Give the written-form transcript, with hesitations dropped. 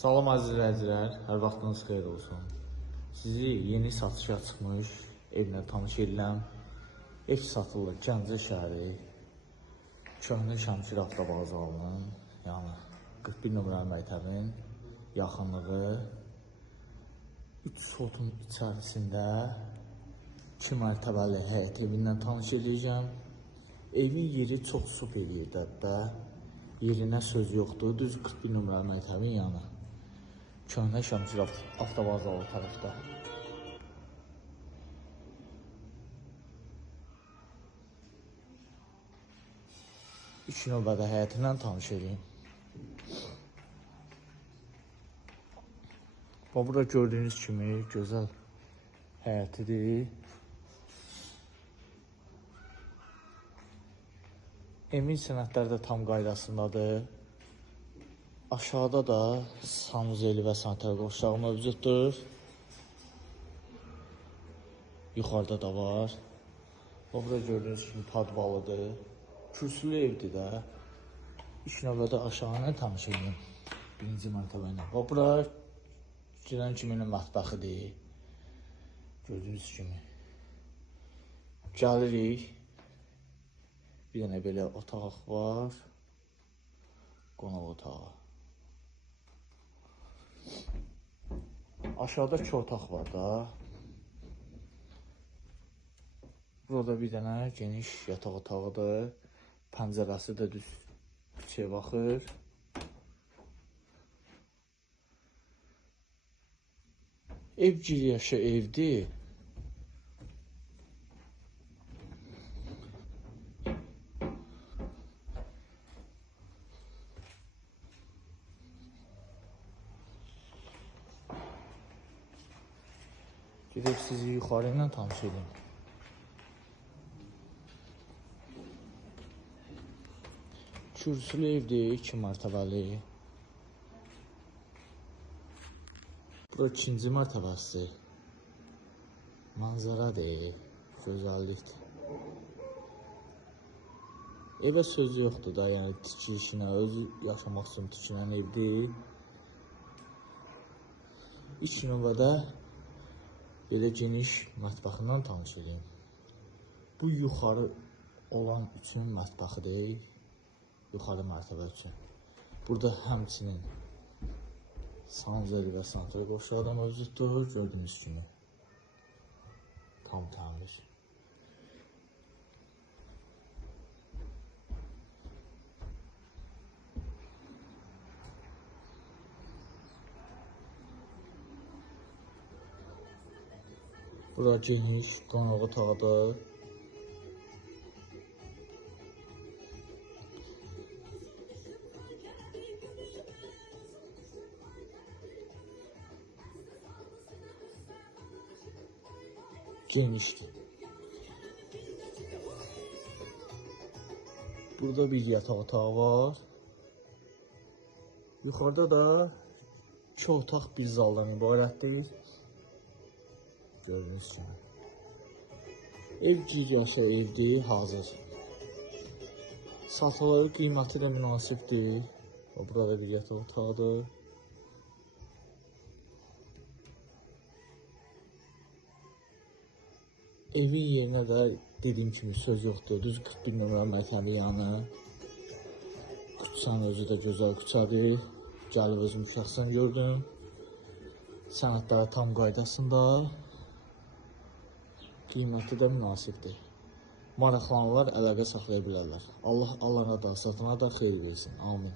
Salam əziz izləyicilər, hər vaxtınız xeyir olsun. Sizi yeni satışa çıxmış evlə tanış edirəm. Ev satılır Gəncə şəhəri, Köhnə Şəmkir avtovağzalının, yəni 41 nömrəli məktəbin yaxınlığı. 3 sotun içərisində 2 mərtəbəli həyət evindən tanış edəcəm. Evin yeri çox super yerdədir. Yerinə söz yoxdur, düz 41 nömrəli məktəbin yanı. Köhnə Şəmkir avtovağzalı tərəfdə. İlk növbədə həyətindən tanış edeyim. Burada gördüyünüz kimi gözəl həyətidir. Evin sənədləri də tam qaydasındadır. Aşağıda da sanuzeli və sanitar qovşağı mövcuddur. Yuxarıda da var. Burada gördüyünüz kimi padvalıdır. Kürsülü evdir də. İlk növbədə aşağıdan tanış edeyim. Birinci mərtəbə ilə. Bura girən kimi mətbəxidir. Gördüyünüz kimi. Gəlirik. Bir dənə belə otaq var. Qonaq otağı. Aşağıda 2 otaq var da. Burada bir dənə geniş yataq otağıdır. Pəncərəsi də düz küçəyə baxır. Ev giriyaşı evdir. Gedib sizi yuxarı ilə tanış edeyim. Kürsülü evdir, 2 mərtəbəli. Bura 2-ci mərtəbəsi. Manzaradır, gözəllikdir. Evə söz yoxdur da, yəni tikilişinə, özü yaşamaq üçün tikilən evdir. İlk növbədə belə geniş mətbəxindən tanış edeyim. Bu yuxarı olan üçün mətbəxidir. Yuxarı mərtəbə üçün. Burada həmçinin sanuzeli və sanitar qovşağı da mövcuddur. Gördüyünüz kimi. Tam təmir. Bura geniş qonaq otağıdır. Genişdir. Burada bir yataq otağı var. Yuxarıda da 2 otaq bir zaldan ibarətdir. Gördüyünüz kimi. Ev giriyaşı evdir, hazır. Satılır, qiyməti də münasibdir. Burada bir yataq otağıdır. Evin yerinə də dediyim kimi söz yoxdur. Düz 41 nömrə məktəbi yanı. Küçənin özü də gözəl küçədir. Gəlib özüm şəxsən gördüm. Sənədləri tam qaydasında. Qiyməti də münasibdir. Maraqlananlar əlaqə saxlaya bilərlər. Allah da satına da xeyir versin. Amin.